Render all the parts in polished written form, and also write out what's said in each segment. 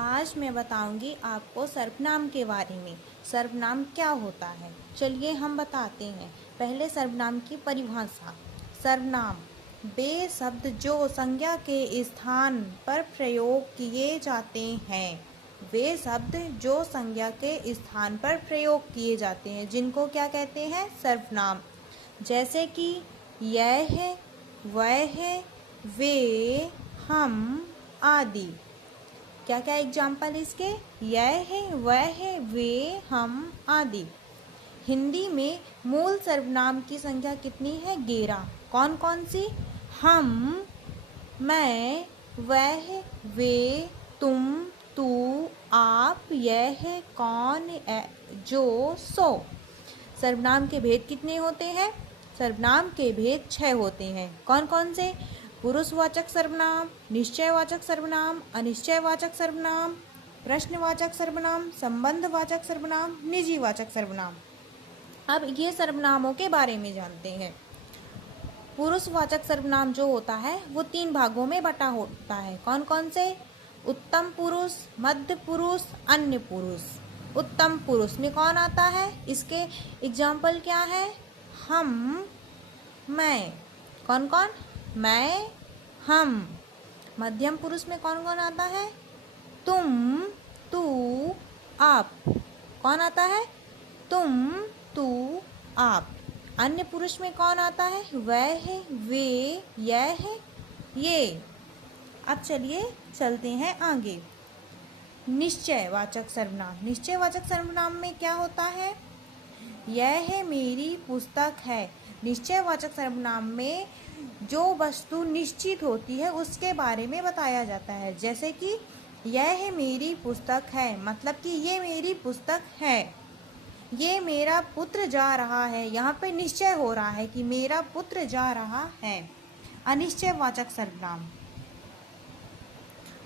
आज मैं बताऊंगी आपको सर्वनाम के बारे में। सर्वनाम क्या होता है, चलिए हम बताते हैं। पहले सर्वनाम की परिभाषा। सर्वनाम वे शब्द जो संज्ञा के स्थान पर प्रयोग किए जाते हैं। वे शब्द जो संज्ञा के स्थान पर प्रयोग किए जाते हैं, जिनको क्या कहते हैं? सर्वनाम। जैसे कि यह है, वह है, वे, हम आदि। क्या क्या एग्जाम्पल इसके? यह है, वह है, वे, हम आदि। हिंदी में मूल सर्वनाम की संख्या कितनी है? 11। कौन कौन सी? हम, मैं, वह, वे, तुम, तू, आप, यह, कौन, जो, सो। सर्वनाम के भेद कितने होते हैं? सर्वनाम के भेद 6 होते हैं। कौन कौन से? पुरुषवाचक सर्वनाम, निश्चयवाचक सर्वनाम, अनिश्चयवाचक सर्वनाम, प्रश्नवाचक सर्वनाम, संबंधवाचक सर्वनाम, निजीवाचक सर्वनाम। अब ये सर्वनामों के बारे में जानते हैं। पुरुषवाचक सर्वनाम जो होता है वो 3 भागों में बटा होता है। कौन कौन से? उत्तम पुरुष, मध्य पुरुष, अन्य पुरुष। उत्तम पुरुष में कौन आता है? इसके एग्जाम्पल क्या है? हम, मैं। कौन कौन? मैं, हम। मध्यम पुरुष में कौन कौन आता है? तुम, तू, आप। कौन आता है? तुम, तू, आप। अन्य पुरुष में कौन आता है? वह है, वे, यह है, ये। अब चलिए चलते हैं आगे। निश्चयवाचक सर्वनाम। निश्चयवाचक सर्वनाम में क्या होता है? यह है मेरी पुस्तक है। निश्चयवाचक सर्वनाम में जो वस्तु निश्चित होती है उसके बारे में बताया जाता है। जैसे कि यह है मेरी पुस्तक है, मतलब कि ये मेरी पुस्तक है। ये मेरा पुत्र जा रहा है, यहाँ पे निश्चय हो रहा है कि मेरा पुत्र जा रहा है। अनिश्चयवाचक सर्वनाम।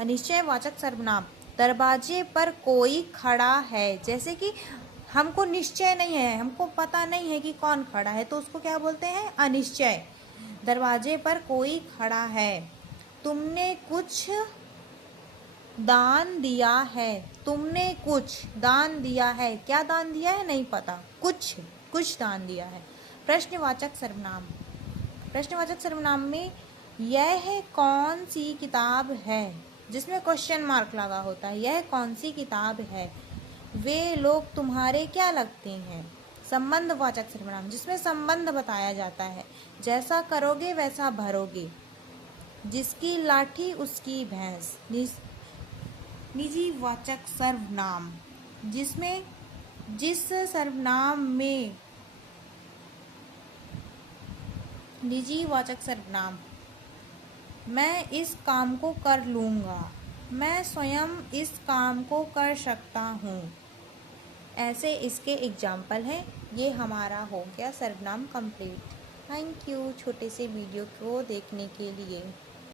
अनिश्चयवाचक सर्वनाम दरवाजे पर कोई खड़ा है। जैसे कि हमको निश्चय नहीं है, हमको पता नहीं है कि कौन खड़ा है, तो उसको क्या बोलते हैं? अनिश्चय। दरवाजे पर कोई खड़ा है। तुमने कुछ दान दिया है। तुमने कुछ दान दिया है। क्या दान दिया है? नहीं पता। कुछ दान दिया है। प्रश्नवाचक सर्वनाम। प्रश्नवाचक सर्वनाम में यह कौन सी किताब है, जिसमें क्वेश्चन मार्क लगा होता है। यह कौन सी किताब है। वे लोग तुम्हारे क्या लगते हैं। संबंधवाचक सर्वनाम, जिसमें संबंध बताया जाता है। जैसा करोगे वैसा भरोगे। जिसकी लाठी उसकी भैंस। निजीवाचक सर्वनाम, जिसमें जिस सर्वनाम में निजीवाचक सर्वनाम मैं इस काम को कर लूँगा, मैं स्वयं इस काम को कर सकता हूँ, ऐसे इसके एग्जाम्पल हैं। ये हमारा हो गया सर्वनाम कंप्लीट। थैंक यू छोटे से वीडियो को देखने के लिए।